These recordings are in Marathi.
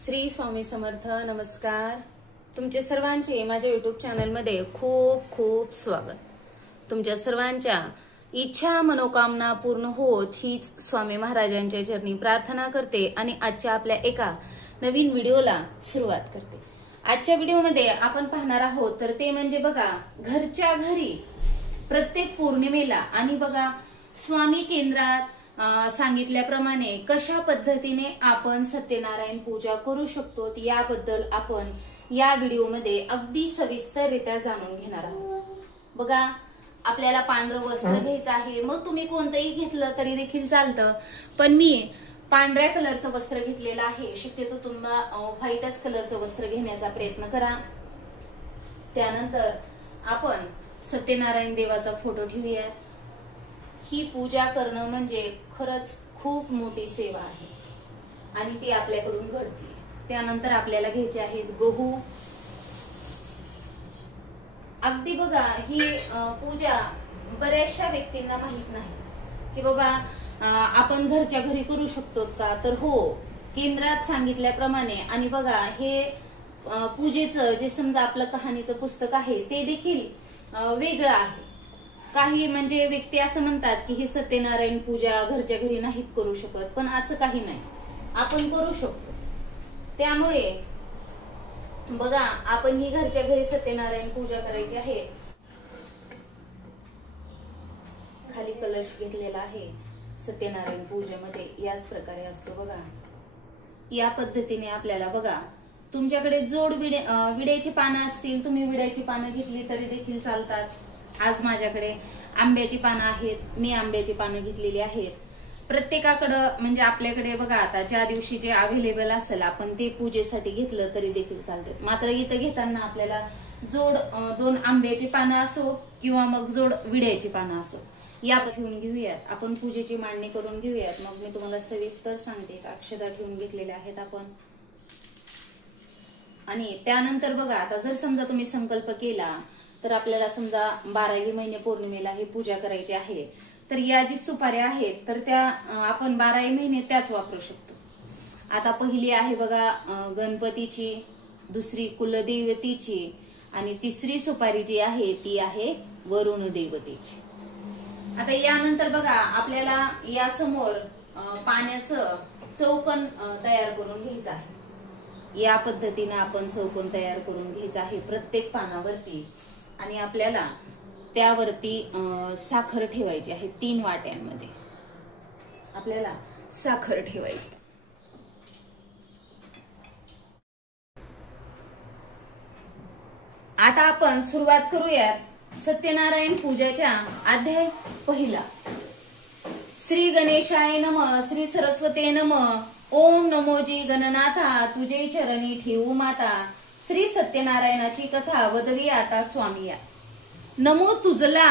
श्री स्वामी समर्थ. नमस्कार. तुमचे सर्वांचे माझ्या युट्यूब चॅनलमध्ये खूप खूप स्वागत. तुमच्या सर्वांच्या इच्छा मनोकामना पूर्ण होत हीच स्वामी महाराजांच्या चरणी प्रार्थना करते आणि आजच्या आपल्या एका नवीन व्हिडिओला सुरुवात करते. आजच्या व्हिडिओमध्ये आपण पाहणार आहोत तर ते म्हणजे बघा, घरच्या घरी प्रत्येक पौर्णिमेला आणि बघा स्वामी केंद्रात सांगितल्याप्रमाणे कशा पद्धतीने आपण सत्यनारायण पूजा करू शकतो याबद्दल आपण या व्हिडिओमध्ये अगदी सविस्तररित्या जाणून घेणार आहोत. बघा, आपल्याला पांढरं वस्त्र घ्यायचं आहे. मग तुम्ही कोणतंही घेतलं तरी देखील चालतं, पण मी पांढऱ्या कलरचं वस्त्र घेतलेलं आहे. शक्यतो तुम्हाला व्हाईटच कलरचं वस्त्र घेण्याचा प्रयत्न करा. त्यानंतर आपण सत्यनारायण देवाचा फोटो ठेवूया. ही पूजा करणं म्हणजे खरंच खूप मोठी सेवा आहे आणि ती आपल्याकडून घडते. त्यानंतर आपल्याला घ्यायचे आहेत गहू. अगदी बघा, ही पूजा बऱ्याचशा व्यक्तींना माहित नाही की बाबा आपण घरच्या घरी करू शकतो का, तर हो, केंद्रात सांगितल्याप्रमाणे. आणि बघा, हे पूजेचं जे समजा आपलं कहाणीचं पुस्तक आहे ते देखील वेगळं आहे. काही म्हणजे व्यक्ती असं म्हणतात की हे सत्यनारायण पूजा घरच्या घरी नाहीत करू शकत, पण असं काही नाही, आपण करू शकतो. त्यामुळे बघा, आपण ही घरच्या घरी सत्यनारायण पूजा करायची आहे. खाली कलश घेतलेला आहे. सत्यनारायण पूजेमध्ये याच प्रकारे असतो. बघा, या पद्धतीने आपल्याला बघा, तुमच्याकडे जोड विड्याची पानं असतील, तुम्ही विड्याची पानं घेतली तरी देखील चालतात. आज माझ्याकडे आंब्याची पानं आहेत, मी आंब्याची पानं घेतलेली आहेत. प्रत्येकाकडं म्हणजे आपल्याकडे बघा, आता ज्या दिवशी जे अवेलेबल असेल आपण ते पूजेसाठी घेतलं तरी देखील चालते. मात्र इथं घेताना आपल्याला जोड 2 आंब्याची पानं असो किंवा मग जोड विड्याची पानं असो, या ठेवून घेऊयात. आपण पूजेची मांडणी करून घेऊयात. मग मी तुम्हाला सविस्तर सांगते. अक्षता ठेवून घेतलेल्या आहेत आपण. आणि त्यानंतर बघा, आता जर समजा तुम्ही संकल्प केला तर आपल्याला समजा 12ही महिने पौर्णिमेला ही पूजा करायची आहे, तर या जी सुपाऱ्या आहेत तर त्या आपण 12ही महिने त्याच वापरू शकतो. आता पहिली आहे बघा गणपतीची, दुसरी कुलदेवतेची आणि तिसरी सुपारी जी आहे ती आहे वरुण देवतेची. आता यानंतर बघा, आपल्याला या समोर पाण्याचं चौकोन तयार करून घ्यायचं आहे. या पद्धतीने आपण चौकोन तयार करून घ्यायचं आहे प्रत्येक पानावरती. आणि आपल्याला त्यावरती साखर ठेवायची आहे. 3 वाट्यांमध्ये आपल्याला साखर ठेवायची. आता आपण सुरुवात करूयात सत्यनारायण पूजेच्या अध्याय पहिला. श्री गणेशाय नमः, श्री सरस्वते नमः. ओम नमोजी गणनाथा, तुझे चरणी ठेवू माता. श्री सत्यनारायणाची कथा वदवी आता स्वामिया. नमो तुझला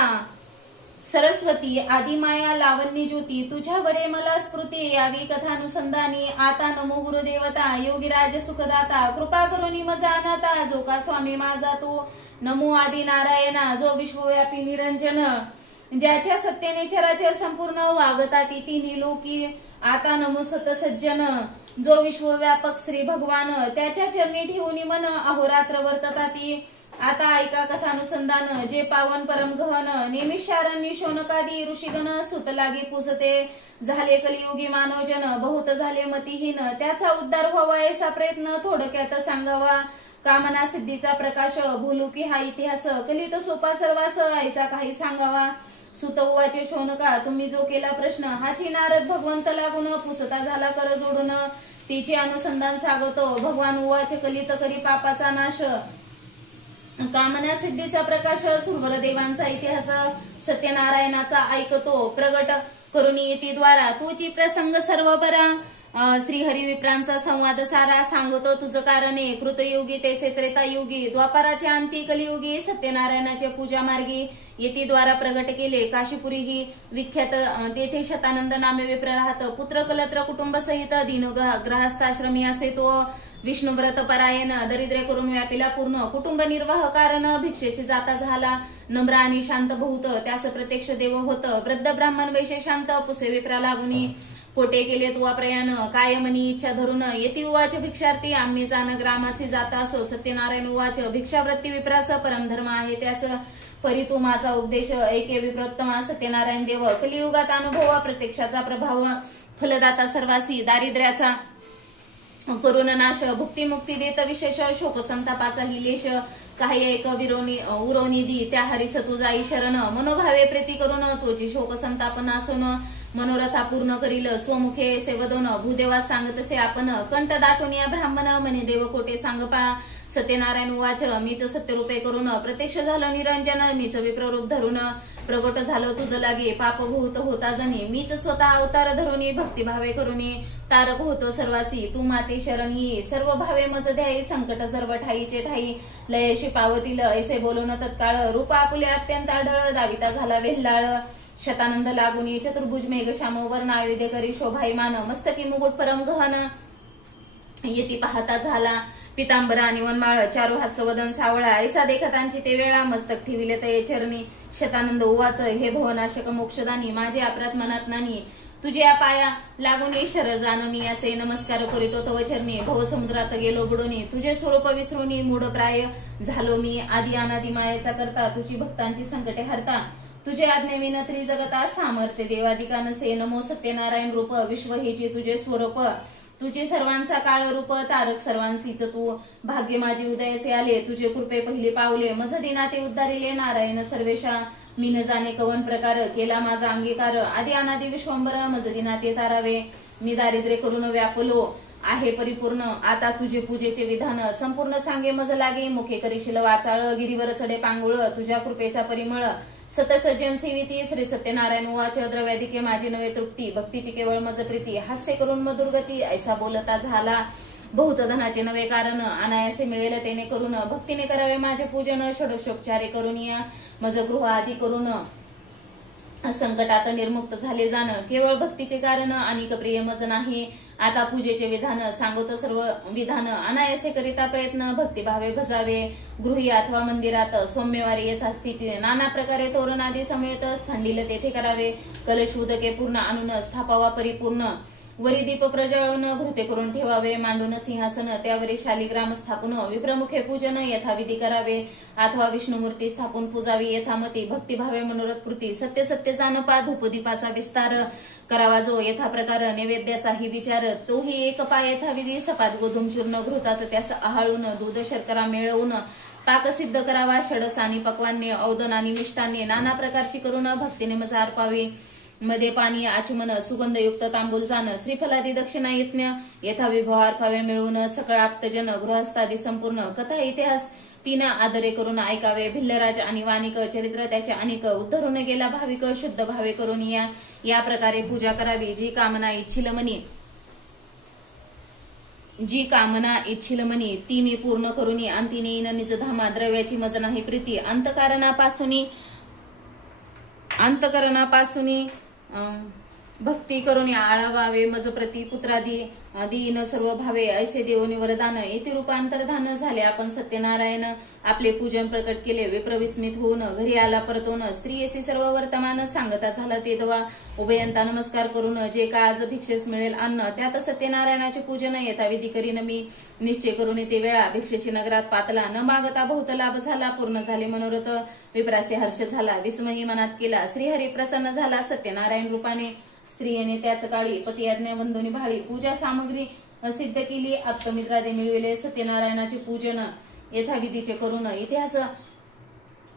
सरस्वती, आदिमाया लावण्य ज्योती. तुझ्यावरे मला स्मृती यावी कथानुसंधानी. आता नमो गुरुदेवता, योगीराज सुखदाता. कृपा करुणी मजा अनाथा, जो का स्वामी माझा तो. नमो आदि नारायणा, जो विश्वव्यापी निरंजन. ज्याच्या सत्याने चराचर संपूर्ण वागता ती तिन्ही लोकी. आता नमो सत सज्जन, जो विश्वव्यापक श्री भगवान. त्याच्या चरणी ठेवून मन अहोरात्र वर्तता ती. आता ऐका कथानुसंधान, जे पावन परम गहन. निमिषारण्य शोनकादी ऋषीगण सुत लागी पुसते. झाले कलियुगी मानवजन, बहुत झाले मतिहीन. त्याचा उद्धार व्हावा ऐसा प्रयत्न थोडक्यात सांगावा. कामना सिद्धीचा प्रकाश, भूलुकी हा इतिहास. कलित सोपा सर्वास ऐसा काही सांगावा. सुत उवाचे शोनका, तुम्ही जो केला प्रश्न. हाची नारद भगवंत लागून पुसता झाला कर जोडून. तिचे अनुसंधान सागतो, भगवान उवाचे कलित करी पापाचा नाश. कामना सिद्धीचा प्रकाश, सुरवर देवांचा इतिहास. सत्यनारायणाचा ऐकतो, प्रगट करून येती द्वारा. तुझी प्रसंग सर्व बरा. श्रीहरी विप्रांचा संवाद सारा. सांगतो तुझं कारणे, कृतयुगी तेसे त्रेतायुगी. द्वापाराच्या अंती कलियुगी. सत्यनारायणाच्या पूजा मार्गी येती द्वारा प्रगट केले. काशीपुरी ही विख्यात, तेथे शतानंद नामे विप्र राहत. पुत्र कलत्र कुटुंब सहित, दीन ग्रहस्थाश्रमी असे तो. विष्णुव्रत परायण, दरिद्रे करून व्यापिला पूर्ण. कुटुंब निर्वाह कारण, भिक्षेची जाता झाला. नम्र आणि शांत बहुत, त्यास प्रत्यक्ष देव होत. वृद्ध ब्राह्मण वैश्य शांत, पुसे विप्रा लागुनी. कोटे केले तुवा प्रयाण काय मनी इच्छा धरून येती उवाच भिक्षार्थी आम्ही जाण ग्रामासी जाता असो सत्यनारायण उवाच भिक्षावृत्ती विप्रास परमधर्म आहे त्यास परी तू माझा उपदेश ऐके विप्रोत्तमा सत्यनारायण देव कलियुगात अनुभव प्रत्यक्षाचा प्रभाव फलदाता सर्वासी दारिद्र्याचा करुण नाश भुक्ती मुक्ती देत विशेष शोक संतापाचा हिलेश काही एक उरोनी दी त्या हरिस तुझाई शरण मनोभावे प्रीती करून तोची शोक संताप नासून मनोरथा पूर्ण करील स्वमुखे सेवदोन भूदेवा सांगतसे आपण कंठ दाटून या ब्राह्मण मने देव कोटे सांगपा सत्यनारायण उवाच मीच सत्यरूपे करून प्रत्यक्ष झालं निरंजन मीच विप्ररूप धरून प्रगट झालं तुझ लागे पापभूत होता जनी मीच स्वतः अवतार धरुनी भक्तिभावे करुनी तारक होतो सर्वासी तू माते शरणी सर्व भावे मज ध्यायी संकट सर्व ठाईचे ठाई लयशी पावतील ऐसे बोलून तत्काळ रूप आपुले अत्यंत आढळ दाविता झाला वेल्हाळ शतानंद लागुनी चतुर्भुज मेघ श्याम वर्णायुध करी शोभायमान मस्तकी मुकुट परम गहन येती पाहता झाला पितांबर आणि वनमाळ चारू हास्यवदन सावळा ऐसा देखतांची ते वेळा मस्तक ठेविले तये चरणी शतानंद उवाच हे भवनाशक मोक्षदानी माझे अपराध मनात नानी तुझ्या पाया लागून ईश्वर जाण मी असे नमस्कार करीतो तव चरणी भवसमुद्रात गेलो बुडोनी तुझे स्वरूप विसरुनी मूढ प्राय झालो मी आदी अनादी मायेचा करता तुझी भक्तांची संकटे हरता तुझे आज्ञे विनत्री जगता सामर्थ्य देवादिका नसे नमो सत्यनारायण रूप विश्व हेची तुझे स्वरूप तुझे सर्वांचा काळ रूप तारक सर्वांसीच तू भाग्य माझे उदयसे आले तुझे कृपे पहिले पावले मज दिनाते उद्धारिले नारायण सर्वेशा मी न जाणे कवन प्रकार केला माझा अंगीकार आदी अनादी विश्वंबर मज दिनाते तारावे मी दारिद्र्य करून व्यापलो आहे परिपूर्ण आता तुझे पूजेचे विधान संपूर्ण सांगे मज लागे मुखे करीशील वाचाळ गिरीवर चढे पांगुळ तुझ्या कृपेचा परिमळ सतसज्जन सेविती श्री सत्यनारायण उवाच द्रव्याधिके माझी नवे तृप्ती भक्तीची केवळ मज प्रीती हास्य करून मधुरगती ऐसा बोलता झाला बहुत धनाचे नवे कारण अनायासे मिळेल तेने करून भक्तीने करावे माझे पूजन षोडशोपचारे करून या मज गृह आदी करून संकटात निर्मुक्त झाले जाण केवळ भक्तीचे कारण अनिक प्रिय मज नाही आता पूजेचे विधान सांगतो सर्व विधान अनायासे करिता प्रयत्न भक्तिभावे भजावे गृही अथवा मंदिरात सौम्यवारी यथास्थिती नाना प्रकारे तोरण आदी समेत थंडील तेथे करावे कलश उदके पूर्ण आणून स्थापावा परिपूर्ण वरी दीप प्रज्वळून घृते करून ठेवावे मांडून सिंहासन त्यावरी शालिग्राम स्थापून विप्रमुखे पूजन यथाविधी करावे अथवा विष्णुमूर्ती स्थापून पूजावी यथामती भक्तिभावे मनोरथ कृती सत्य सत्य जानपा धूपदीपाचा विस्तार करावा जो यथा प्रकार नैवेद्याचाही विचार तोही एक पाय यथाविधी सपात गोधूम चूर्ण घृतात त्यास आहाळून दूध शर्करा मिळवून पाक सिद्ध करावा षडसानी पक्वान्य औदन आणि मिष्टान्य नाना प्रकारची करून भक्तीने मज अर्पावी मध्ये पाणी आचमन सुगंधयुक्त तांबूल जाण श्रीफलादी दक्षिणा यज्ञ यथा विभावार फावे मिळवून सकळ आप्तजन गृहस्थादी संपूर्ण कथा इतिहास तीन आदरे करून ऐकावे भिल्लराज आणि वानिक चरित्र त्याचे अनेक उद्धरून गेला भाविक शुद्ध भावे करून या प्रकारे पूजा करावी जी कामना इच्छिल मनी ती मी पूर्ण करून अंतिने येईन निज धामा द्रव्याची मज नाही प्रीती अंतकरणापासून भक्ती करून आळावावे मज प्रति पुत्रादी दीन सर्व भावे ऐसे देवनी वरदान येथे रूपांतरधान झाले आपण सत्यनारायण आपले पूजन प्रकट केले विप्रविस्मित होऊन घरी आला परतून स्त्री असे सर्व वर्तमान सांगता झाला ते दवा उभयंता नमस्कार करून जे का आज भिक्षेस मिळेल अन्न त्यात सत्यनारायणाचे पूजन यथाविधी करीन मी निश्चय करून ते वेळा भिक्षेची नगरात पातला न मागता बहुत लाभ झाला पूर्ण झाले मनोरथ विप्रासे हर्ष झाला विस्मही मनात केला श्रीहरी प्रसन्न झाला सत्यनारायण रूपाने स्त्रियेने त्याच काळी पती आज्ञा बंधुनी भाळी पूजा सामग्री सिद्ध केली आप्तमित्रादे मिळविले सत्यनारायणाचे पूजन यथाविधीचे करून इतिहास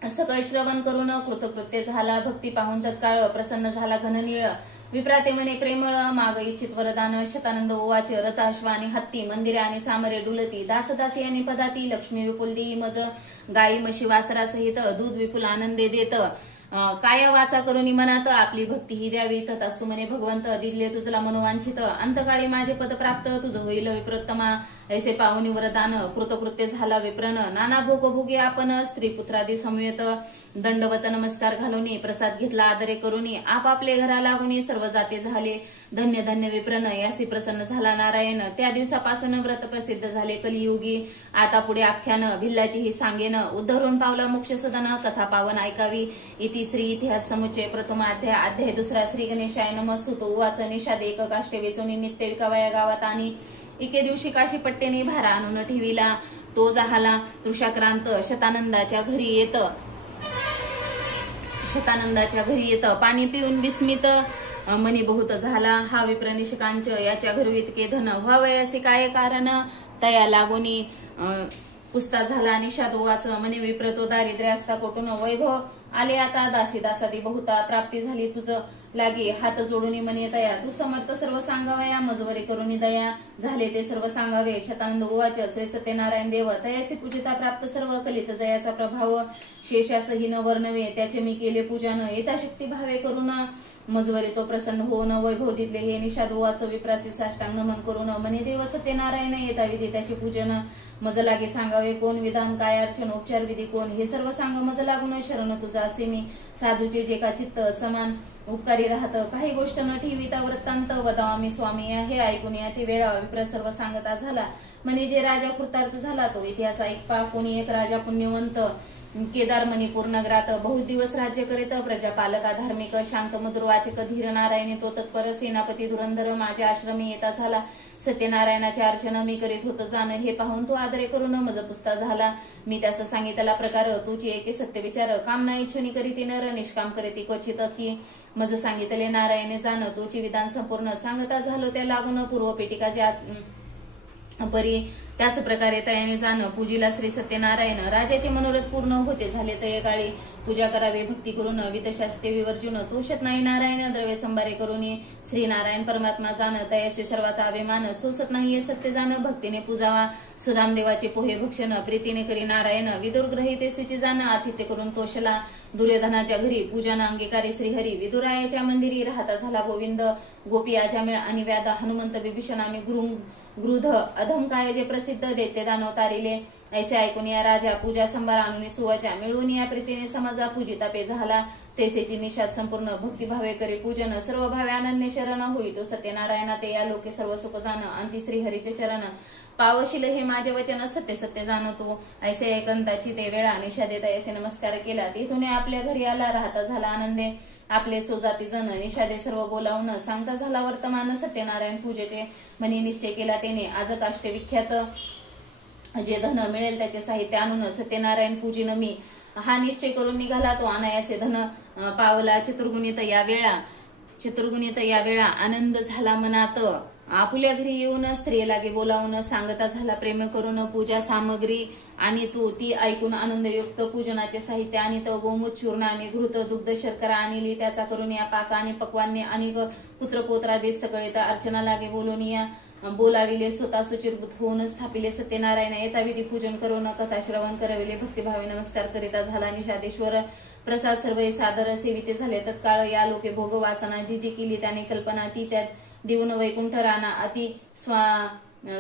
सकळ श्रवण करून कृतकृत्य झाला भक्ती पाहून तत्काळ प्रसन्न झाला घननीळ विप्राते मने प्रेमळ माग इच्छित वरदान शतानंद ओवाच रथ अश्व आणि हत्ती मंदिरे आणि सामरे डुलती दासदासी आणि पदाती लक्ष्मी विपुल देई मज गाई म्हशी वासरा सहित दूध विपुल आनंदे देत काय वाचा करून मनात आपली भक्ती ही द्यावी तथास्तु म्हणे भगवंत दिले तुझला मनोवांछित अंतकाळी माझे पद प्राप्त तुझ होईल विप्रोत्तमा ऐसे पावनी वरदान कृतकृत्य झाला विप्रन नाना भोगभोगी आपण स्त्री पुत्रादी समवेत दंडवत नमस्कार घालूनी प्रसाद घेतला आदरे करूनी आपापले घरा लागून सर्व जाते झाले धन्य धन्य विप्रन यासी प्रसन्न झाला नारायण त्या दिवसापासून व्रत प्रसिद्ध झाले कलियुगी आता पुढे आख्यान भिल्लाची ही सांगेन उद्धरून पावला मोक्ष सदन कथा पावन ऐकावी इति श्री इतिहास समुच्चय प्रथम अध्याय अध्याय दुसरा श्री गणेशाय नमः सुतो उवाच निषाद एक काष्टे वेचून नित्य विकावया गावात आणि एके दिवशी काशी पट्टेने भारा आणून ठेविला तो झाला तृषाक्रांत शतानंदाच्या घरी येत पाणी पिऊन विस्मित मनी बहुत झाला हा विप्र निशिकांच याच्या घरी इतके धन व्हावयासे काय कारण तया लागोनी पुस्ता झाला निषाद उवाच मनी विप्र तो दारिद्र्य असता कोटून वैभव आले आता दासी दासादी बहुता प्राप्ती झाली तुझ लागे हात जोडून मनी तया तू समर्थ सर्व सांगावया मजवरी करून दया झाले ते सर्व सांगावे शतानंद उवाच श्री सत्यनारायण देव तयासी पूजिता प्राप्त सर्व कलित जयाचा प्रभाव शेषासही न वर्णवे त्याचे मी केले पूजन यथाशक्ती भावे करून मजवरी तो प्रसन्न होऊन वैभव दिले हे निषाद उवाच विप्राचे साष्टांग नमन करून मने देव सत्यनारायण येता विधी त्याचे पूजन मज लागे सांगावे कोण विधान काय अर्चन उपचार विधी कोण हे सर्व सांग मज लागून शरण तुझा असे मी साधूचे जे का चित्त समान उपकारी राहत काही गोष्ट न ठेविता वृत्तांत वदामी स्वामी हे ऐकून या ते वेळा विप्र सर्व सांगता झाला म्हणे जे राजा कृतार्थ झाला तो इतिहास ऐकपा कोणी एक राजा पुण्यवंत केदार मणिपूर नगरात बहुत दिवस राज्य करीत प्रजापालका धार्मिक शांत मधुर वाचक धीर नारायणी तो तत्पर सेनापती धुरंधर माझ्या आश्रमी येता झाला सत्यनारायणाचे अर्चन मी करीत होतो जाण हे पाहून तो आदरे करून मज पुस्ता झाला मी त्यास सांगितला प्रकार तुची एके सत्य विचार कामना इच्छुनी करीती नर निष्काम करीती क्वचितची मज सांगितले नारायणे जाण तुची विधान संपूर्ण सांगता झालो त्या लागून पूर्व पेटिका परी त्याच प्रकारे तयाने जाण पूजीला श्री सत्यनारायण राजाचे मनोरथ पूर्ण होते झाले तय काळी पूजा करावी भक्ती करून विदशास्ते विवर्जुन तोषत नाही नारायण द्रव्य संभारे करून श्री नारायण परमात्मा जाण तयाचे सर्वाचा अभिमान सोसत नाही हे सत्य जाण भक्तीने पूजावा सुदाम देवाचे पोहे भक्षण प्रीतीने करी नारायण विदुर ग्रहितेचे जाण आतिथ्य करून तोषला दुर्योधनाच्या घरी पूजन अंगीकारी श्रीहरी विदुरायाच्या मंदिरी राहता झाला गोविंद गोपी अजामिळ आणि व्याध हनुमंत विभीषण आणि गृध अधम काय जे प्रसिद्ध देते दानव तारिले ऐसे ऐकून या राजा पूजा संभार आणून सुवाच्या मिळवून या प्रीतीने समाजा पूजिता पे झाला तेसेची निषाद संपूर्ण भक्तिभावे करी पूजन सर्व भावे अनन्य शरण होई तो सत्यनारायणा ते या लोके सर्व सुख जाण अंती श्रीहरीचे चरण पावशील हे माझे वचन सत्य सत्य जाणतो ऐसे एकंताची ते वेळा निषादेता ऐसे नमस्कार केला तिथून आपल्या घरी आला राहता झाला आनंदे आपले सोजाती जण निषादे सर्व बोलावून सांगता झाला वर्तमान सत्यनारायण पूजेचे म्हणे निश्चय केला त्याने आज काष्टे विख्यात जे धन मिळेल त्याचे साहित्य आणून सत्यनारायण पूजिन मी हा निश्चय करून निघाला तो अनायासे धन पावला चतुर्गुणित या वेळा आनंद झाला मनात आपुल्या घरी येऊन स्त्री लागे बोलावून सांगता झाला प्रेम करून पूजा सामग्री आणि तू ती ऐकून आनंदयुक्त पूजनाचे साहित्य आणि तो गोमूत चूर्ण आणि घृत दुग्ध शर्करा आणि त्याचा करून या पाका आणि पक्वान्य आणि पुत्रपोत्रा देत सगळे अर्चना लागे बोलून या बोलाविले स्वतः सुचिरभूत होऊन स्थापिले सत्यनारायण येता विधी पूजन करून कथा श्रवण करविले भक्तिभावे नमस्कार करिता झाला निषादेश्वर प्रसाद सर्व सादर सेविते झाले तत्काळ या लोके भोग वासना जी केली त्याने कल्पना ती त्यात देऊन वैकुंठ राणा अति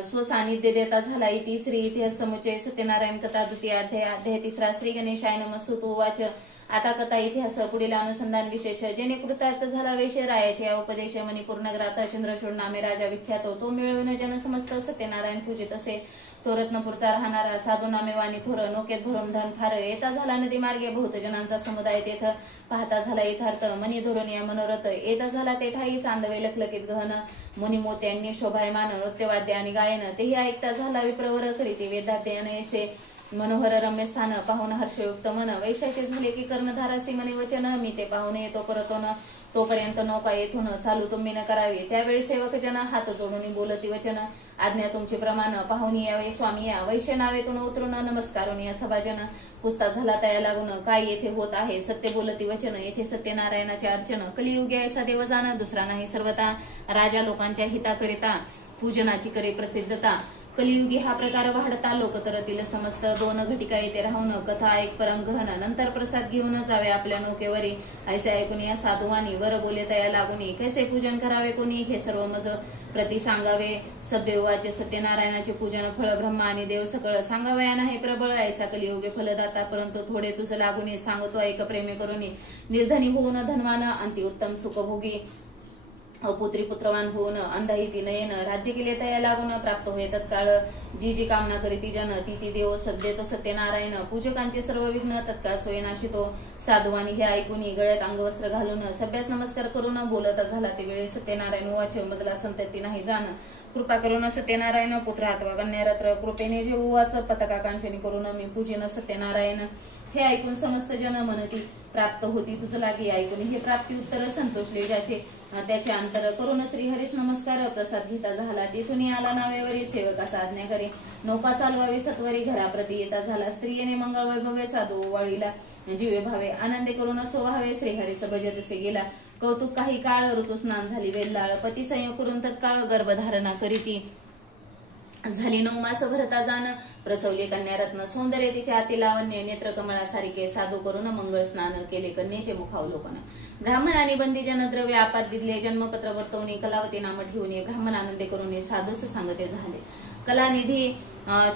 स्वसानिध्य देता झाला इति श्री इतिहास समुच्चय सत्यनारायण कथा द्वितीय अध्याय तिसरा श्री गणेशाय नमः सुत उवाच आता कथा इतिहास पुढील अनुसंधान विशेष जेणे कृतार्थ झाला वैश्य रायाचे उपदेश मणिपूर नगरात चंद्रचूड नामे राजा विख्यात तो मिळविन जन समस्त सत्यनारायण पूजित असे तो रत्नपूरचा राहणारा साधू नामे वाणी थोर नोकेत भरून धन फार येता झाला नदी मार्गे बहुत जनांचा समुदाय तेथ पाहता झाला यथार्थ मनी धरून या मनोरथ येता झाला ते ठाई चांदवे लखलकीत गहन मुनी मोत्यांनी शोभायमान नृत्यवाद्य आणि गायन तेही ऐकता झाला विप्रवर करीते वेदाध्ययन ऐसे मनोहर रम्य स्थान पाहून हर्षयुक्त मन वैशाचे झाले की कर्णधारासी मने वचन मी ते पाहून येतो परतोन तोपर्यंत नौका येथून चालू तुम्ही न करावी त्यावेळी सेवक जन हात जोडून बोलती वचन आज्ञा तुमचे प्रमाण पाहून यावे स्वामी या वैश्य नावेतून उतरून नमस्कारून या सभाजन पुस्ता झाला तया लागून काय येथे होत आहे सत्य बोलती वचन येथे सत्यनारायणाचे अर्चन कलियुगी ऐसा देव जाण दुसरा नाही सर्वता राजा लोकांच्या हिताकरिता पूजनाची करे प्रसिद्धता कलियुगी हा प्रकार वाढता लोक तरतील समस्त 2 घटिका येथे राहून कथा ऐक परम गहन नंतर प्रसाद घेऊन जावे आपल्या नौकेवरी ऐसे ऐकून या साधुवानी वर बोले तया लागुनी कैसे पूजन करावे कोणी हे सर्व मज प्रति सांगावे सभ्य वाचे सत्यनारायणाचे पूजन फळ ब्रह्मा आणि देव सकळ सांगावया नाही प्रबळ ऐसा कलियुगे फलदाता परंतु थोडे तुझ लागुनी सांगतो ऐक प्रेमे करुनी निर्धनी होऊन धनवान अंती उत्तम सुखभोगी अपुत्री पुत्रवान होऊन अंधाई नयन राज्य केले तया लागून प्राप्त होय तत्काळ जी जी कामना करीती जन ती ती देव सद्देतो सत्यनारायण पूजकांचे सर्व विघ्न तत्काळ सोय नाशितो साधुवानी हे ऐकून गळ्यात अंगवस्त्र घालून सभ्यास नमस्कार करून बोलता झाला ते वेळे सत्यनारायण उवाचे मजला संतती नाही जाण कृपा करून सत्यनारायण पुत्र अथवा कन्यारत्र कृपेने जे उवाच पताका कांचनी करून मी पूजेन सत्यनारायण हे ऐकून समस्त जन म्हणती प्राप्त होती तुझ लागी ऐकून हे प्राप्ती उत्तर संतोषले ज्याचे त्याचे अंतर करून श्रीहरीस नमस्कार प्रसाद घेता झाला तिथून आला नावेवरी सेवकास आज्ञा करे नौका चालवावी सत्वरी घराप्रती येता झाला स्त्रियेने मंगळ वैभवे साधू वाळीला जीवे भावे आनंदे करून सोहावे श्रीहरीस भजतसे गेला कौतुक काही काळ ऋतुस्नान झाली वेल्लाळ पती संयोग करून तत्काळ गर्भधारणा करीती झाली 9 मास भरता जाण प्रसवली कन्यारत्न सौंदर्य तिच्या अति लावण्य नेत्र कमळा सारिके साधू करून मंगळ स्नान केले कन्येचे मुखावलोकन ब्राह्मण आणि बंदीजन द्रव्य आपात दिले जन्मपत्र वर्तवणे कलावती नाम ठेवणे ब्राह्मण आनंदे करून साधूस सांगते झाले कलानिधी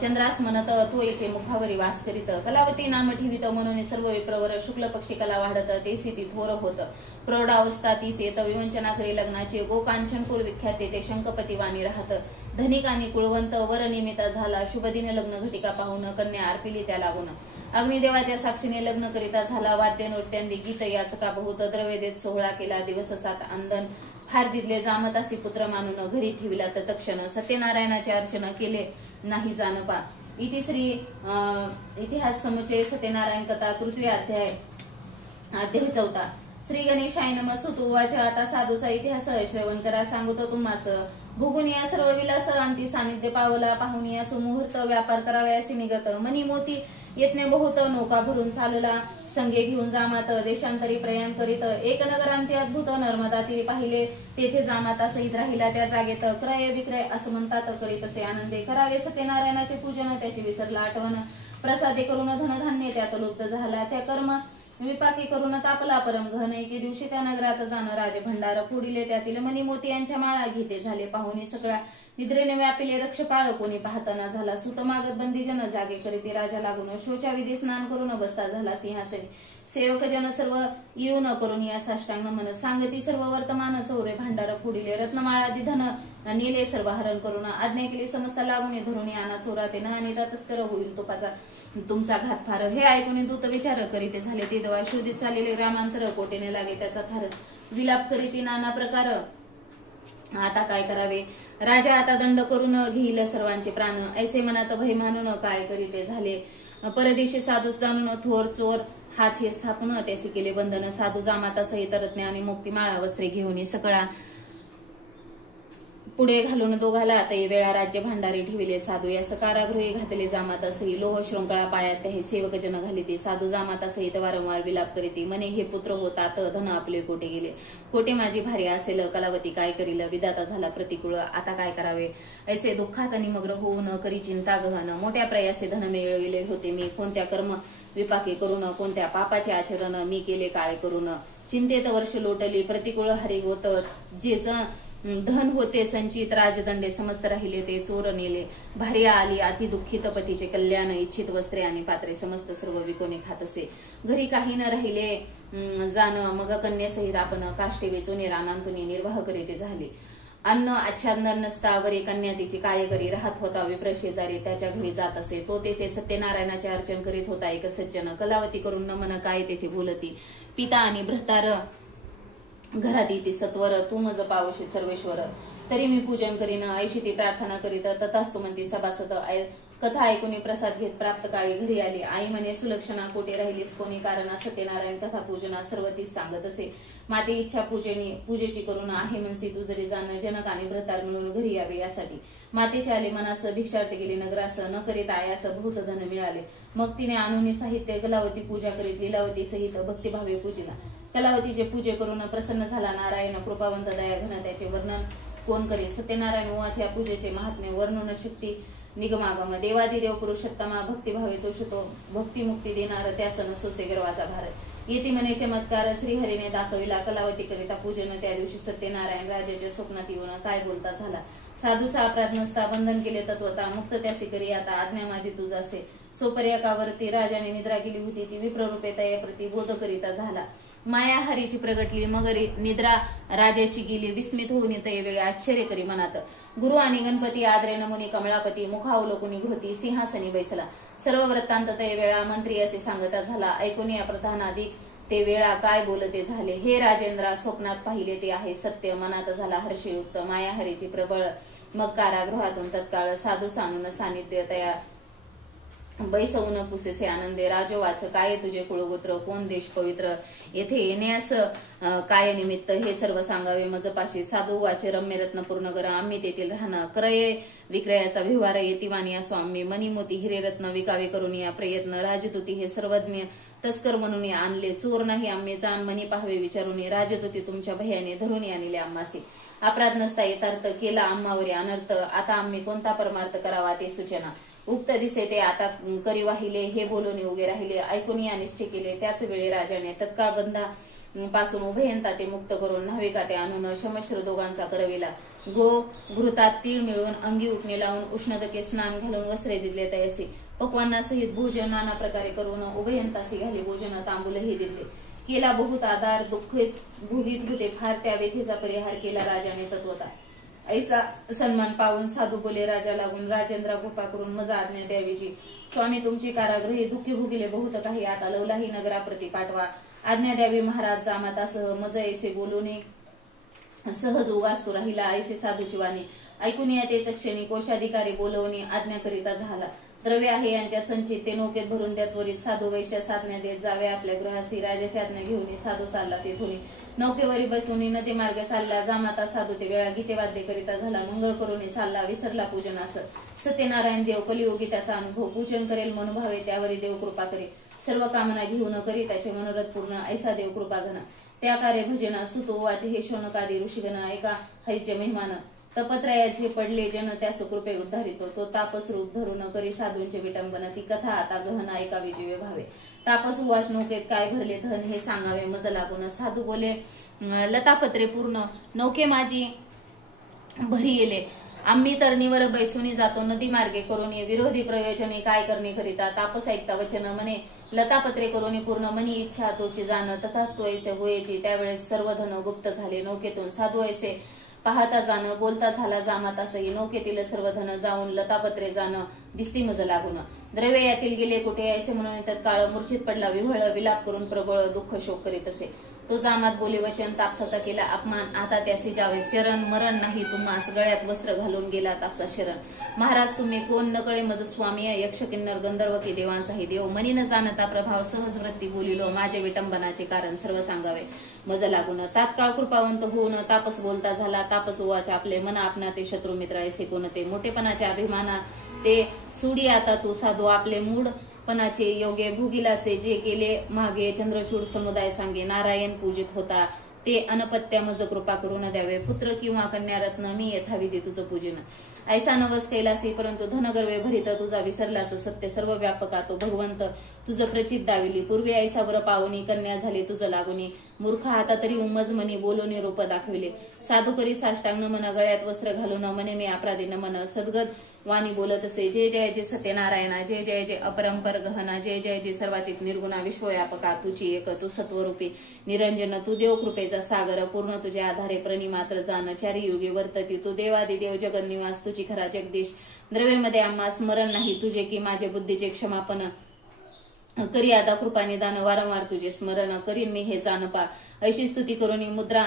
चंद्रास म्हणत तोयचे मुखावरी वास करीत कलावती नाम ठेवित म्हणून सर्व विप्रवर शुक्ल पक्षी कला वाढत तेसी ती थोर होत प्रौढावस्था तीस येत विवंचना करी लग्नाचे गोकांचनपूर विख्यात ते शंकपती वाणी राहत धनिक आणि कुळवंत वर निमित्त झाला शुभदिन लग्न घटिका पाहून कन्या अर्पिली त्या लागून अग्निदेवाच्या साक्षीने लग्न करिता झाला वाद्य नृत्यांदी गीत याचका बहुत द्रव्य देत सोहळा केला दिवस 7 आंदन फार दिले जामतासी पुत्र मानून घरी ठेविला तत्क्षण सत्यनारायणाचे अर्चन केले नाही जानपा इति श्री इतिहास समुचय सत्यनारायण कथा तृतीय अध्याय 4 श्री गणेशाय नमः सुतुवाच्या आता साधूचा इतिहास श्रवण करा सांगतो तुम्हास भोगून या सर्व विलास अंती सानिध्य पावला पाहून या सुमुहूर्त व्यापार करावयासी निगत मनी मोती यत्ने बहुत नौका भरून चालला संगे घेऊन जामात देशांतरी प्रयाण करीत एक नगरांती अद्भुत नर्मदा तीरी पाहिले तेथे जामाता सहित राहिला त्या जागेत क्रय विक्रय असं म्हणतात करीत असे आनंदे करावे सत्यनारायणाचे पूजन त्याची विसरला आठवण प्रसादे करून धनधान्य त्यात लुप्त झाला त्या कर्म विपाकी करून तापला परम घन एके दिवशी त्या नगरात जाणं राजभंडार फोडिले त्यातील मनी मोती यांच्या माळा घेते झाले पाहुणे सगळ्या निद्रेने व्यापिले रक्षपाळ कोणी पाहताना झाला सुतमागत बंदीजन जागे करीते राजा लागून शोचा विधी स्नान करून बसता झाला सिंहासनी सेवक जन सर्व येऊन करून या साष्टांग नमन सांगती सर्व वर्तमान चौरे भांडार फोडिले रत्नमाळादी धन नेले सर्व हरण करून आज्ञा केली समस्त लागून धरून आणा चोराते न आणि तस्कर होईल तुपाचा तुमचा घात फार हे ऐकून दूत विचार करीते झाले ते दवा शोधित चाललेले ग्रामांतर कोटेने लागे त्याचा थार विलाप करीते नाना प्रकार आता काय करावे राजा आता दंड करून घेईल सर्वांचे प्राण ऐसे मनात भय मानून काय करीते झाले परदेशी साधूस जाणून थोर चोर हाच हे स्थापन त्याचे केले बंधन साधू जामाता सहित रत्ने आणि मुक्तिमाळा वस्त्रे घेऊन सगळा पुढे घालून दोघाला ते वेळा राज्य भांडारी ठेविले साधू या कारागृही घातले जामाता सही लोह शृंखळा पायात ते सेवक जन घालिते साधू जामाता सहित वारंवार विलाप करीते मने हे पुत्र होतात धन आपले कोटे गेले कोटे माझी भारी असेल कलावती काय करील विधाता झाला प्रतिकूळ आता काय करावे ऐसे दुःखात निमग्न होऊ न करी चिंता गहन मोठ्या प्रयासे धन मिळविले होते मी कोणत्या कर्म विपाके करून कोणत्या पापाचे आचरण मी केले काळे करून चिंतेत वर्ष लोटली प्रतिकूळ हरी होत जे धन होते संचित राजदंडे समस्त राहिले ते चोर नेले भार्या आली अति दुःखित पतीचे कल्याण इच्छित वस्त्रे आणि पात्रे समस्त सर्व विकोणे खात असे घरी काही न राहिले जाण मग कन्येसहित आपण काष्टे वेचून रानांतून निर्वाह करीते झाले अन्न आच्छादन नसता वरी कन्या तिची काय करी राहत होता विप्र शेजारी त्याच्या घरी जात असे तो तेथे सत्यनारायणाचे अर्चन करीत होता एक सज्जन कलावती करून नमन काय तेथे बोलती पिता आणि भ्रतार घरात येते सत्वर तू मज पावशी सर्वेश्वर तरी मी पूजन करीन ऐशी ती प्रार्थना करीत तथास्तु म्हणती सभासद कथा ऐकून प्रसाद घेत प्राप्त काळी घरी आली आई म्हणे सुलक्षणा कोठे राहिलीस कोणी कारण सत्यनारायण कथा पूजना सर्व तीच सांगत असे माते इच्छा पूजेची करून आहे म्हणसी तू जरी जाण जनक आणि भ्रतार मिळून घरी यावे यासाठी मातेचे आले मनास भिक्षार्थ गेली नगरास न करीत आयास भूत धन मिळाले मग तिने आणून साहित्य कलावती पूजा करीत लीलावती सहित भक्तिभावे पूजिला कलावतीचे पूजे करून प्रसन्न झाला नारायण कृपावंत दयाघन त्याचे वर्णन कोण करे सत्यनारायण उवाच्या पूजेचे महात्म्य वर्णन शक्ती निगमागम देवादिदेव पुरुषोत्तमा भक्तिभावे तोषतो भक्ती मुक्ती देणार त्यासन सोसे गर्वाचा भार येती म्हणे चमत्कार श्रीहरीने दाखविला कलावती करिता पूजन त्या दिवशी सत्यनारायण राजाच्या स्वप्नात येऊन काय बोलता झाला साधूचा अपराध नसता बंधन केले तत्वता मुक्त त्यासी करी आता आज्ञा माझी तुझासे सोपर्यकावरती राजाने निद्रा केली होती ती विप्ररूपे तयाप्रती बोध करिता झाला माया हरीची प्रगटली मगरी निद्रा राजाची गेली विस्मित होऊन तय वेळे आश्चर्य करी मनात गुरु आणि गणपती आदरे नमुनी कमळापती मुखावलोकुनी घृती सिंहासनी बैसला सर्व वृत्तांत तय वेळा मंत्री असे सांगता झाला ऐकून या प्रधानाधिक ते वेळा काय बोलते झाले हे राजेंद्रा स्वप्नात पाहिले ते आहे सत्य मनात झाला हर्षयुक्त माया हरीची प्रबळ मग कारागृहातून तत्काळ साधू सांगून सानिध्य तया बैसवून पुसेसे आनंदे राजोवाच काय तुझे कुळगोत्र कोण देश पवित्र येथे येण्यास काय निमित्त हे सर्व सांगावे मजपाशी साधू वाचे रम्य रत्नपूर्ण कर आम्ही तेथील राहणं क्रय विक्रयाचा व्यवहार येतिवानी असो आम्ही मणिमोती हिरे रत्न विकावे करून या प्रयत्न राजतुती हे सर्वज्ञ तस्कर म्हणून आणले चोर नाही आम्ही जाण मनी पाहावे विचारून राजतुती तुमच्या भयाने धरून आणले आम्हासी अपराध नसता यथार्थ केला आम्हावरी अनर्थ आता आम्ही कोणता परमार्थ करावा ते सूचना उक्त दिसे ते आता करी वाहिले हे बोलून उभे राहिले ऐकून या निश्चय केले त्याच वेळी राजाने तत्काळ बंधा पासून उभयंता ते मुक्त करून नाविका ते आणून शमश्र दोघांचा करविला गो घृतात तीळ मिळून अंगी उठणे लावून उष्णदके स्नान घालून वस्त्रे दिले तयासी पक्वांना सहित भोजन नाना प्रकारे करून उभयंतासी घाली भोजन तांबूलही दिले केला बहुत आधार दुःखित भोगीत होते फार त्या व्यथेचा परिहार केला राजाने तत्वता ऐसा सन्मान पाहून साधू बोले राजा लागून राजेंद्र कृपा करून मजा आज्ञा द्यावीची स्वामी तुमची कारागृही दुःखी भोगिले बहुत काही आता लवलाही नगराप्रती पाठवा आज्ञा द्यावी महाराज जामातासह मज ऐसे बोलूने सहज उगासतो राहिला ऐसे साधूची वाणी ऐकून या तेच क्षणी कोशाधिकारी बोलवणी आज्ञा करिता झाला द्रव्य आहे यांच्या संचित ते नौकेत भरून द्या त्वरित साधू वैश्या साधण्या देत जावे आपल्या गृहासी राजाची आज्ञा घेऊन साधू चालला तेथून नौकेवरी बसून नदी मार्ग चालला जामाता साधू ते वेळा गीते वाद्य करिता झाला मंगळ करून चालला विसरला पूजन असं सत्यनारायण देव कलियोगी त्याचा अनुभव पूजन करेल मनोभावे त्यावरी देव कृपा करे सर्व कामना घेऊन करी त्याचे मनोरथ पूर्ण ऐसा देव कृपा घन त्या कार्य भजन सुतो वाचे हे शौनकादी ऋषीगण ऐका हरीचे मेहमान तपत्रयाचे पडले जन त्यास कृपे उद्धारितो तो तापस रूप धरून करी साधूंचे विटंबन ती कथा आता गहन ऐकावी जीवे भावे तापस उवाच नौकेत काय भरले धन हे सांगावे मज लागून साधू बोले लतापत्रे पूर्ण नौके माझी भरी येले आम्ही तरणीवर बैसूनी जातो नदी मार्गे करून विरोधी प्रयोजने काय करणे करिता तापस ऐकता वचन म्हणे लतापत्रे करून पूर्ण मनी इच्छा तोची जाण तथाच तो ऐसे होयची त्यावेळेस सर्व धन गुप्त झाले नौकेतून साधू ऐसे पाहता जाणं बोलता झाला जामातासही नौकेतील सर्व धन जाऊन लतापत्रे जाणं दिसती मज लागून द्रव्य यातील गेले कुठे ऐसे म्हणून तत्काळ मूर्छित पडला विव्हळ विलाप करून प्रबळ दुःख शोक करीत असे तो जामात बोले वचन तापसाचा केला अपमान आता त्यासी जावे शरण मरण नाही तुम्हास गळ्यात वस्त्र घालून गेला तापसा शरण महाराज तुम्ही कोण नकळे मज स्वामी यक्ष किन्नर गंधर्व की देवांचाही देव मनी न जाणता प्रभाव सहज वृत्ती बोलिलो माझे विटंबनाचे कारण सर्व सांगावे मज लागून तात्काळ कृपावंत होऊन तापस बोलता झाला तापस उवाचे आपले मन आपणा ते शत्रू मित्र ऐसे कोणते मोठेपणाच्या अभिमाना ते सुडी आता तू साधू आपले मूड पणाचे योगे भोगिलासे जे केले मागे चंद्रचूड समुदाय सांगे नारायण पूजित होता ते अनपत्या मज कृपा करून द्यावे पुत्र किंवा कन्या रत्न मी यथाविधी तुझं पूजन ऐसा नवस कैलासी परंतु धनगर्वे भरित तुझा विसरलास सत्य सर्व व्यापका तो भगवंत तुझं प्रचित दाविली पूर्वी ऐसा वर पावनी कन्या झाली तुझं लागुनी मूर्ख आता तरी उमज मनी बोलून रूप दाखविले साधू करी साष्टांग मन गळ्यात वस्त्र घालून मने मी अपराधी मन सद्गत वाणी बोलत असे जय जय जय सत्यनारायणा जय जय जय अपरंपर गहना जय जय जय सर्वातीत निर्गुणा विश्वव्यापका तुझी एक तू सत्वरूपी निरंजन तू देव कृपेचा सागर पूर्ण तुझे आधारे प्रणिमात्र जाण चारी युगे वर्तती तू देवादिदेव जगन्निवास तुझी खरा जगदीश द्रव्यमध्ये आम्हा स्मरण नाही तुझे की माझे बुद्धीचे क्षमापन करी आता कृपा निदान वारंवार तुझे स्मरण करीन मी हे जाणपा ऐशी स्तुती करून मुद्रा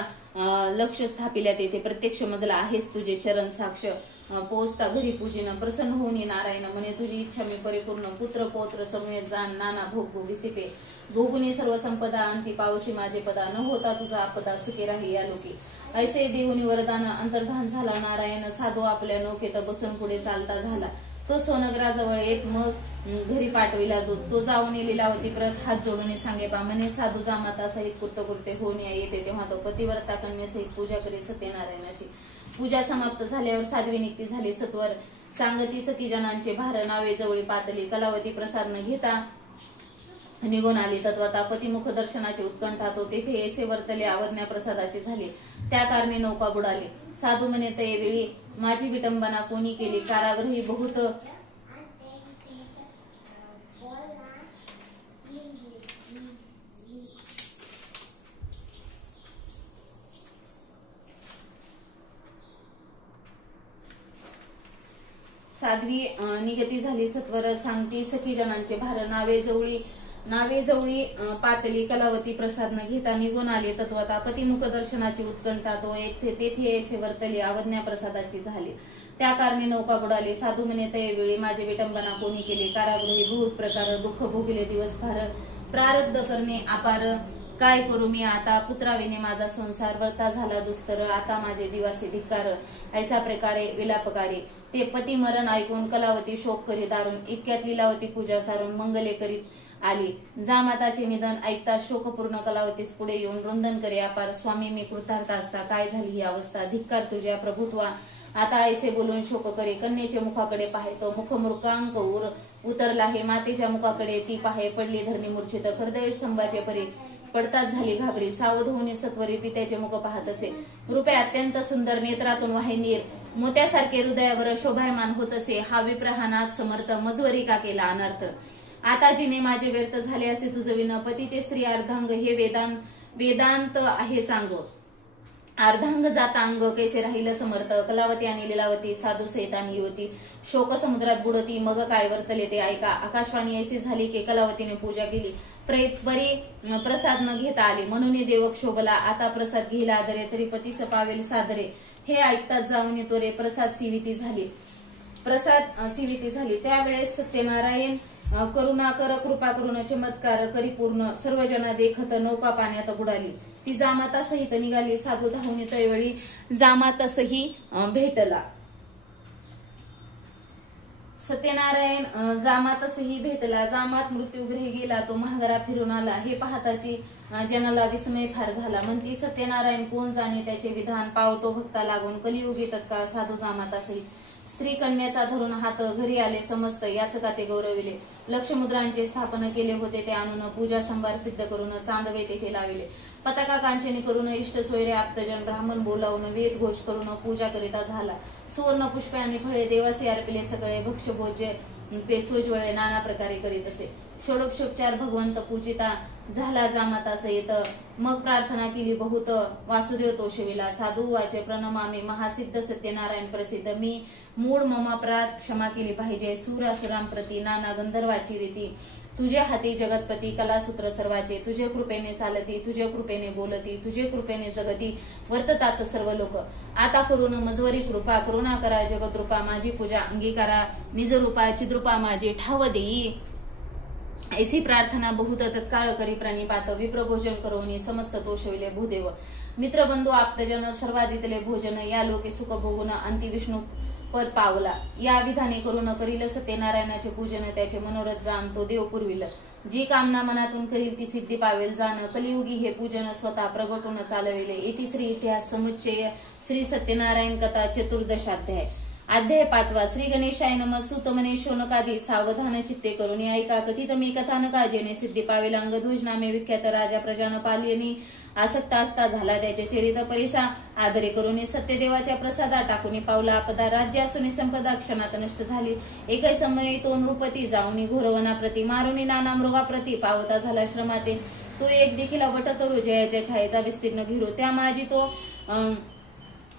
लक्ष स्थापिल्या तेथे प्रत्यक्ष मजला आहेस तुझे शरण साक्ष पोचता घरी पूजिन प्रसन्न होऊन नारायण म्हणे तुझी इच्छा मी परिपूर्ण पुत्र पौत्र समूह जाण नाना भोग भोगिसिपे भोगुनी सर्व संपदा अंती पावसी माझे पदा न होता तुझा आपदा सुखे राही या लोकी ऐसे देऊनी वरदान अंतर्धान झाला नारायण साधू आपल्या नौकेत बसून पुढे चालता झाला तो सोनगराजवळ येत मग घरी पाठविला दूत तो जाऊन लीलावती प्रत हात जोडून सांगे बा म्हणे साधू जामाता सहित कृत्य होऊन येते तेव्हा तो पतिव्रता कन्या सहित पूजा करी सत्यनारायणाची पूजा समाप्त झाल्यावर साध्वी निक्ती झाली सत्वर सांगती सखी जनांचे भार नावे जवळी पातली कलावती प्रसाद न घेता निघून आली तत्वता पतिमुख दर्शनाचे उत्कंठा तो तेथे ऐसे वर्तले आवडण्या प्रसादाचे झाले त्या कारणे नौका बुडाली साधू म्हणे ते वेळी माझी विटंबना कोणी केली कारागृही बहुत साध्वी निगती झाली सत्वर सांगती सखी जनांचे भार नावे जवळी पातली कलावती प्रसाद न घेता निघून आले तत्वता पतिमुख दर्शनाची उत्कंठा तो तेथे ऐसे वर्तले आवडण्या प्रसादाची झाली त्या कारणे नौका बुडाली साधू म्हणे ते वेळी माझे विटंबना कोणी केली कारागृही बहुत प्रकार दुःख भोगले दिवस फार प्रारब्ध करणे अपार काय करू मी आता पुत्राविने माझा संसार वर्ता झाला दुस्तर आता माझे जीवासे धिक्कार ऐसा प्रकारे विलापकारे ते पती मरण ऐकून कलावती शोक करी दारून इतक्यात लीलावती पूजा सारून मंगले करीत आली जामाताचे निधन ऐकता शोकपूर्ण कलावतीस पुढे येऊन रुंदन करे अपार स्वामी मी कृतार्थ असता काय झाली ही अवस्था धिक्कार तुझ्या प्रभुत्वा आता ऐसे बोलून शोक करे कन्येच्या मुखाकडे पाहतो मुख मूर्खांक उतरला हे मातेच्या मुखाकडे ती पाहे पडली धरणी मूर्छित हृदय स्तंभाचे परी पडताच झाली घाबरी सावध होऊन सत्वरी पित्याचे मुख पाहत असे रूपे अत्यंत सुंदर नेत्रातून वाहे नीर मोत्यासारखे हृदयावर शोभायमान होत असे हा विप्रहानात समर्थ मजवरी का केला अनर्थ आता जिने माझे व्यर्थ झाले असे तुझं विन पतीचे स्त्री अर्धांग हे वेदांत आहे सांग अर्धांग जाता अंग कैसे राहिलं समर्थ कलावती आणि लीलावती साधू सहित आणि युवती शोक समुद्रात बुडती मग काय वर्तले ते ऐका आकाशवाणी ऐसी झाली की कलावतीने पूजा केली परी प्रसाद न घेता आले म्हणून देवक शोभला आता प्रसाद घेला आदरे तरी पतीस पावेल सादरे हे ऐकताच जाऊन त्वरे प्रसाद सिविती झाली त्यावेळेस सत्यनारायण करुणा कर कृपा करून चमत्कार करी पूर्ण सर्व जना देखत नौका पाण्यात बुडाली ती जामातासहित निघाली साधू धावून त्यावेळी जामातासही भेटला सत्यनारायण जामातसही भेटला जामात मृत्यूगृही गेला तो महागरा फिरून आला हे पाहताची जनाला विस्मय फार झाला म्हणती सत्यनारायण कोण जाणे त्याचे विधान पावतो भक्ता लागून कलियुगी तत्काळ साधू जामातासहित स्त्री कन्याचा धरून हात घरी आले समस्त याच का ते गौरविले लक्षमुद्रांचे स्थापन केले होते ते आणून पूजा संभार सिद्ध करून चांदवे तेथे लाविले पताका कांचनी करून इष्ट सोयरे आप्तजन ब्राह्मण बोलावून वेद घोष करून पूजा करिता झाला सुवर्ण पुष्पे आणि फळे देवासे अर्पिले सगळे भक्ष्य भोज्य पेसोज्वळे नाना प्रकारे करीत असे षोडोपचार भगवंत पूजिता झाला जामाता सहित मग प्रार्थना केली बहुत वासुदेव तोषविला साधू वाचे प्रणमामी महासिद्ध सत्यनारायण प्रसिद्ध मी मूळ मम अपराध क्षमा केली पाहिजे सुरासुराम प्रती नाना गंधर्वाची रीती तुझ्या हाती जगतपती कलासूत्र सर्वाचे तुझे कृपेने चालती तुझे कृपेने बोलती तुझे कृपेने जगती वर्ततात सर्व लोक आता करून मजवरी कृपा करुणा करा जगद्रूपा माझी पूजा अंगीकारा निज रूपा चिद्रूपा माझी ठाव देई ऐसी प्रार्थना बहुत तत्काळ करी प्रणिपात विप्रभोजन करून समस्त तोषविले भूदेव मित्रबंधू आप्तजन सर्वादितले भोजन या लोके सुख भोगून अंती विष्णू पद पावला या विधाने करून करील सत्यनारायणाचे पूजन त्याचे मनोरथ जाण तो देव पुरविल जी कामना मनातून करील ती सिद्धी पावेल जाण कलियुगी हे पूजन स्वतः प्रगटून चालविले इति श्री इतिहास समुच्चय श्री सत्यनारायण कथा चतुर्दशाध्याय अध्याय 5 श्री गणेशाय नमः सुत मने शोनकादी सावधान चित्ते करून ऐका कथित मी कथानका जेणे सिद्धी पावेल अंगध्वज नामे विख्यात राजा प्रजान पालियनी आसक्त असता झाला त्याचे चरित परिसा आदरे करून सत्यदेवाच्या प्रसादा टाकून पावला आपदा राज्य असून संपदा क्षणात नष्ट झाली एकही समय तो नृपती जाऊनी घोरवना प्रती मारुनी नाना मृगाप्रती पावता झाला श्रमाते तो एक देखील वटतरू जयाच्या छायेचा विस्तीर्ण घेरू त्या माझी तो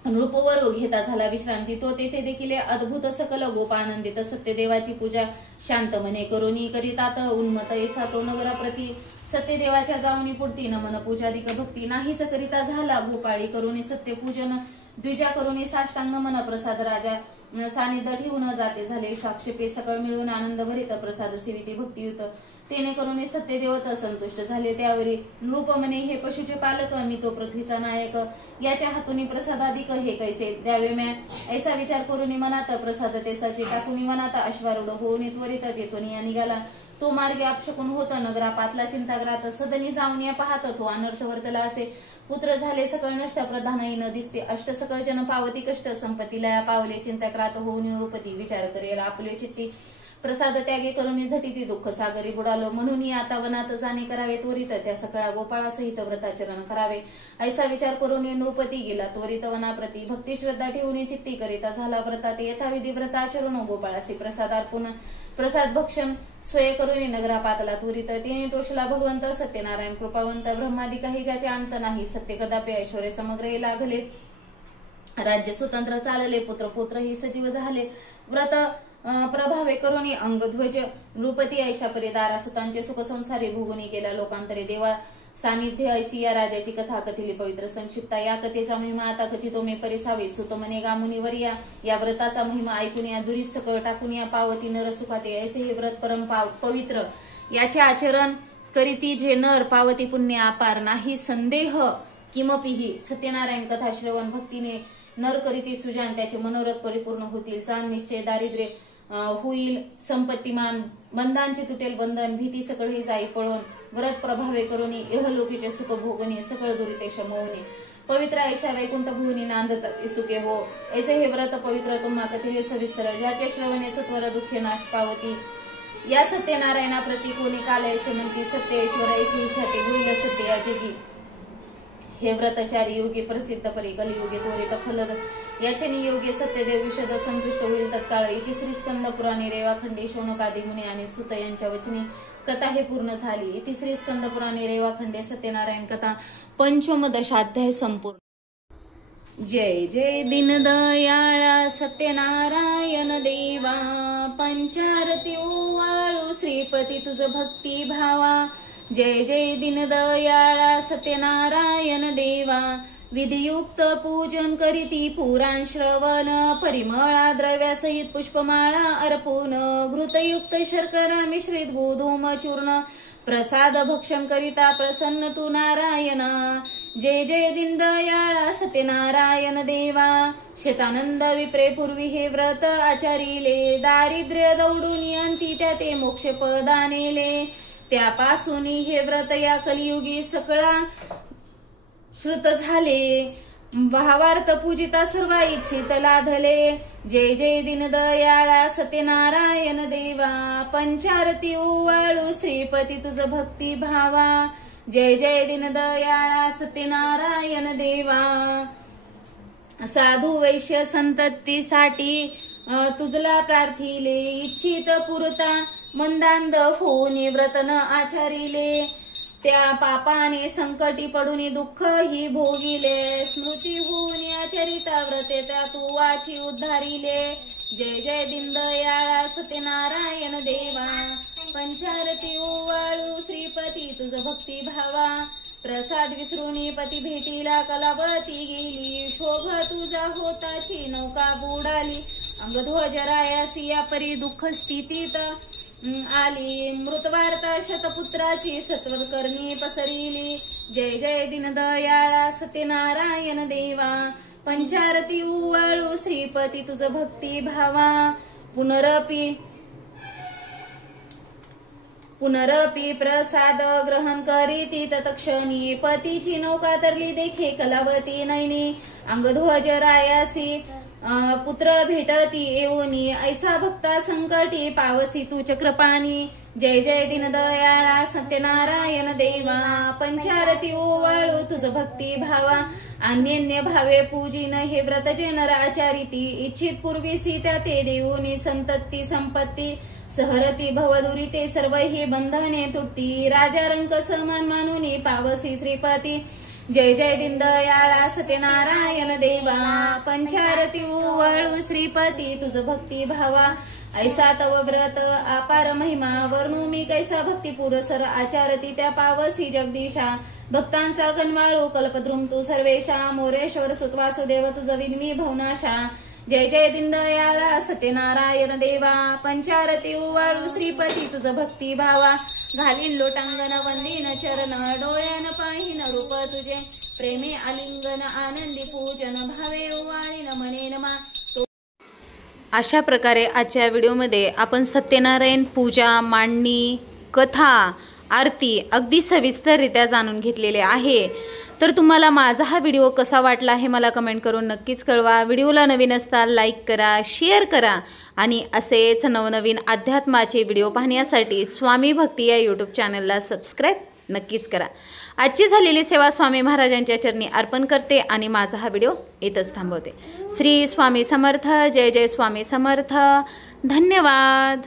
नृपवर घेता झाला विश्रांती तो तेथे देखील अद्भुत सकल गोप आनंदित सत्यदेवाची पूजा शांत मने करुणी करीतात उन्मत ऐसा तो नगराप्रती सत्यदेवाच्या जाऊनी पुढती नमन पूजाधिक भक्ती नाहीच करिता झाला गोपाळी करुणी सत्य पूजन द्विजा करुणी साष्टांग नमन प्रसाद राजा सानिध्य ठेवून जाते झाले साक्षेपे सकळ मिळून आनंद भरित प्रसाद सेविती भक्तियुत तेने करून सत्यदेवत संतुष्ट झाले त्यावरी नृप म्हणे हे पशुचे पालक मी तो पृथ्वीचा नायक याच्या हातून प्रसादाधिक हे कैसे द्यावे म्या ऐसा विचार करून मनात प्रसाद तेसाची टाकून मनात अश्वारूढ होऊन त्वरित तेथून निघाला तो मार्गे अपशकून होता नगरा पातला चिंताग्रात सदनी जाऊन या पाहत तो अनर्थ वर्तला असे पुत्र झाले सकळ नष्ट प्रधानही न दिसते अष्ट सकळ जन पावती कष्ट संपत्तीला पावले चिंतक्रात होऊन निवृपती विचार करेल आपले चित्ती प्रसाद त्यागे करून झटिती दुःख सागरी बुडालो म्हणून आता वनात जाणे करावे त्वरित त्या सकळा गोपाळासहित व्रताचरण करावे ऐसा विचार करून नृपती गेला त्वरित वनाप्रती भक्ती श्रद्धा ठेवून चित्ती करिता झाला व्रतात यथाविधी व्रताचरण गोपाळासी प्रसादार्पण प्रसाद भक्षण स्वय करून नगरापातला त्वरित तिने तोषला भगवंत सत्यनारायण कृपावंत ब्रह्मादी काही ज्याचे अंत नाही सत्य कदापि ऐश्वर समग्र लागले राज्य स्वतंत्र चालले पुत्र पुत्र ही सजीव झाले व्रत प्रभावे करून अंगध्वज नृपती ऐशा परी दारा सुतांचे सुख संसारी भोगुनी केला लोकांतरे देवा सानिध्य ऐशी या राजाची कथा कथिली पवित्र संक्षिप्ता या कथेचा महिमा आता कथितो मे परिसावे सुत मने गामुनीवर या व्रताचा महिमा ऐकून या दुरीत सकळ टाकून या पावती नर सुखाते ऐसे हे व्रत परम पवित्र याचे आचरण करीती जे नर पावती पुण्य अपार नाही संदेह किमपीही सत्यनारायण कथा श्रवण भक्तीने नर करीती सुजान त्याचे मनोरथ परिपूर्ण होतील चांद निश्चय दारिद्र्य होईल संपत्तीमान बंधांचे तुटेल बंधन भीती सकळही जाई पळून व्रत प्रभावे करून इहलोकीचे सुख भोगणे सकळ दुरिते शमवणे पवित्र ऐशा वैकुंठ भुवनी नांदत सुखे हो ऐसे हे व्रत पवित्र तुम्हा कथिले सविस्तर ज्याचे श्रवणे सत्वर दुःख नाश पावती या सत्यनारायणा प्रती कोणी काल ऐसे म्हणती सत्य ऐश्वर ऐशी इच्छाते होईल सत्य या जगी हे व्रतचारी योगी प्रसिद्ध परी कलियुगे त्वरित फलद याचे नियोगे सत्यदेव विशद संतुष्ट होईल तत्काळ इति श्री स्कंद पुराणे रेवाखंडी शौनकादी मुनी आणि सुत यांच्या वचनी कथा हे पूर्ण झाली इति श्री स्कंद पुराणे रेवाखंडे सत्यनारायण कथा पंचम दशाध्याय संपूर्ण जय जय दीनदयाळा सत्यनारायण देवा पंचारती ओवाळू श्रीपती तुझ भक्ती भावा जय जय दीनदयाळा सत्यनारायण देवा विधियुक्त पूजन करीती पुराण श्रवण परिमळा द्रव्यासहित पुष्पमाळा अर्पून घृतयुक्त शर्करा मिश्रित गोधूम चूर्ण प्रसाद भक्षण करिता प्रसन्न तू नारायणा जय जय दीनदयाळा सत्यनारायण देवा शतानंद विप्रे पूर्वी हे व्रत आचारिले दारिद्र्य दौडून अंती त्या ते मोक्ष पदानेले त्यापासून हे व्रत या कलियुगी सकळा श्रुत झाले भावार्थ पूजिता सर्व इच्छित लाधले जय जय दीनदयाळा सत्यनारायण देवा पंचारती ओवाळू श्रीपती तुझ भक्ती भावा जय जय दीनदयाळा सत्यनारायण देवा साधू वैश्य संततीसाठी तुझला प्रार्थिले इच्छित पुरता मंदांध होऊन व्रतन आचारिले त्या पापाने संकटी पडून दुःख ही भोगिले स्मृती होऊन आचरिता व्रते त्या तू वाची उद्धारिले जय जय दीनदयाळा सत्यनारायण देवा पंचारती ओवाळू श्रीपती तुझ भक्ती भावा प्रसाद विसरून पती भेटीला कलावती गेली शोभ तुझा होताची नौका बुडाली अंगध्वज रायासी या परी दुःख स्थितीत आली मृतवार्ता शतपुत्राची सत्वर करणी पसरिली जय जय दीनदयाळा सत्यनारायण देवा पंचारती ओवाळू श्रीपती तुझ भक्ती भावा पुनरपी प्रसाद ग्रहण करीती तत्क्षणी पतीची नौका तरली देखे कलावती नैनी अंगध्वज रायासी पुत्र भेटती येऊनी ऐसा भक्ता संकटी पावसी तू चक्रपाणी जय जय दीनदयाळा सत्यनारायण देवा पंचारती ओवाळू तुझ भक्ती भावा अन्यन्य भावे पूजिन हे व्रत जे नर आचारिती इच्छित पूर्वीसी त्या ते देऊनी संतती संपत्ती सहरती भवदुरी ते सर्व हे बंधने तुटती राजा रंक समान मानुनी पावसी श्रीपती जय जय दीनदयाळा सत्यनारायण देवा पंचारती ओवाळू श्रीपती तुझ भक्ती भावा ऐसा तव व्रत अपार महिमा वर्णू मी कैसा भक्ती पुरसर आचारती त्या पावसी जगदीशा भक्तांचा गणमाळू कल्पद्रुम तू सर्वेशा मोरेश्वर सुतवासुदेव तुझ विन्मी भवनाशा जय जय दीनदयाळा सत्यनारायण देवा पंचारती ओवाळू श्रीपती तुझ भक्ती भावा घालीन लोटांगण वंदीन चरण डोळ्यान पाहिन रूप तुझे प्रेमे आलिंगन आनंदी पूजन भावे ओवाळीन मने नमा। अशा प्रकारे आजच्या व्हिडिओमध्ये आपण सत्यनारायण पूजा मांडणी कथा आरती अगदी सविस्तररित्या जाणून घेतलेले आहे। तर तुम्हाला माझा हा व्हिडिओ कसा वाटला हे मला कमेंट करून नक्कीच कळवा। व्हिडिओला नवीन असताल लाईक करा, शेअर करा आणि असेच नवनवीन अध्यात्माचे व्हिडिओ पाहण्यासाठी स्वामी भक्ती या यूट्यूब चॅनलला सबस्क्राईब नक्कीच करा। आजची झालेली सेवा स्वामी महाराजांच्या चरणी अर्पण करते आणि माझा हा व्हिडिओ इथंच थांबवते। श्री स्वामी समर्थ, जय जय स्वामी समर्थ, धन्यवाद।